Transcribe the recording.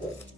Thank oh. you.